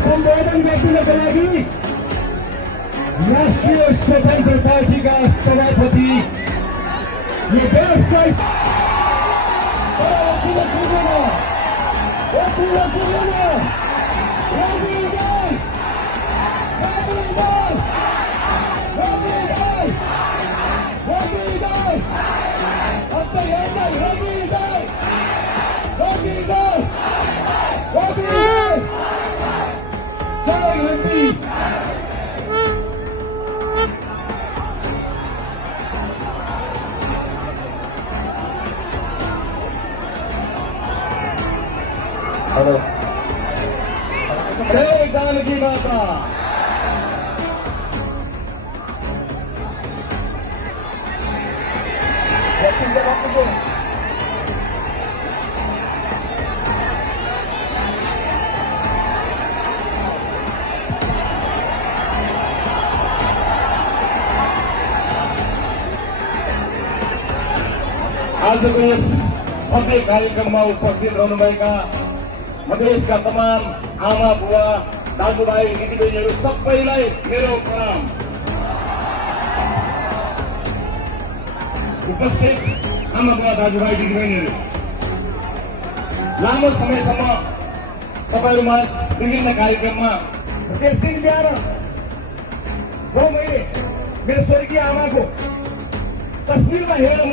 सम्बोधन गर्दिनको लागि राष्ट्रिय स्वतन्त्र पार्टीका सभापति यो देशलाई जय जानकी माता। आजको यस भव्य कार्यक्रममा उपस्थित रहनुभएका मधेसका तमाम आमा बुवा दाजुभाइ दिदीबहिनीहरू सबैलाई मेरो प्रणाम। उपस्थित आमा बुवा दाजुभाइ दिदीबहिनीहरू, लामो समयसम्म तपाईँहरूमा विभिन्न कार्यक्रममा दिन बिहान जो मैले मेरो स्वर्गीय आमाको तस्विरमा हेरेर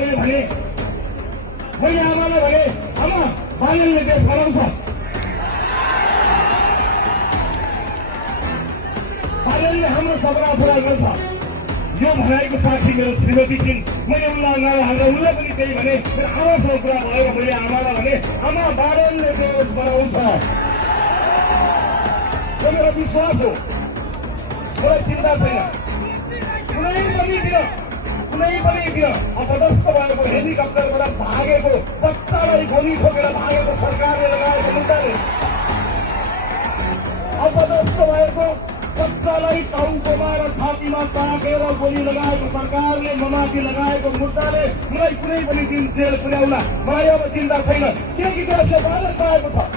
मैले आमालाई भने आमा बालनले देश बनाउँछ, बालनले हाम्रो सपना पुरा गर्छ, यो भनाइको साथी मेरो श्रीमती थिइन्। मैले उनलाई अगाडि हालेर उनलाई पनि त्यही भने मेरो आमासँग कुरा भयो। मैले आमालाई भने आमा बालनले देश बनाउँछ, यो मेरो विश्वास हो। मलाई चिन्ता छैन, कुनै पनि दिन अपदस्थ भएको हेलिकप्टरबाट भागेको बच्चालाई गोली ठोकेर भागेको सरकारले लगाएको मुद्दाले, अपदस्थ भएको बच्चालाई टाउकोमा र छातीमा ताकेर गोली लगाएको सरकारले ममाथि लगाएको मुद्दाले मलाई कुनै पनि दिन जेल पुर्याउला मलाई अब चिन्ता छैन, किनकि देशले भारत पाएको छ।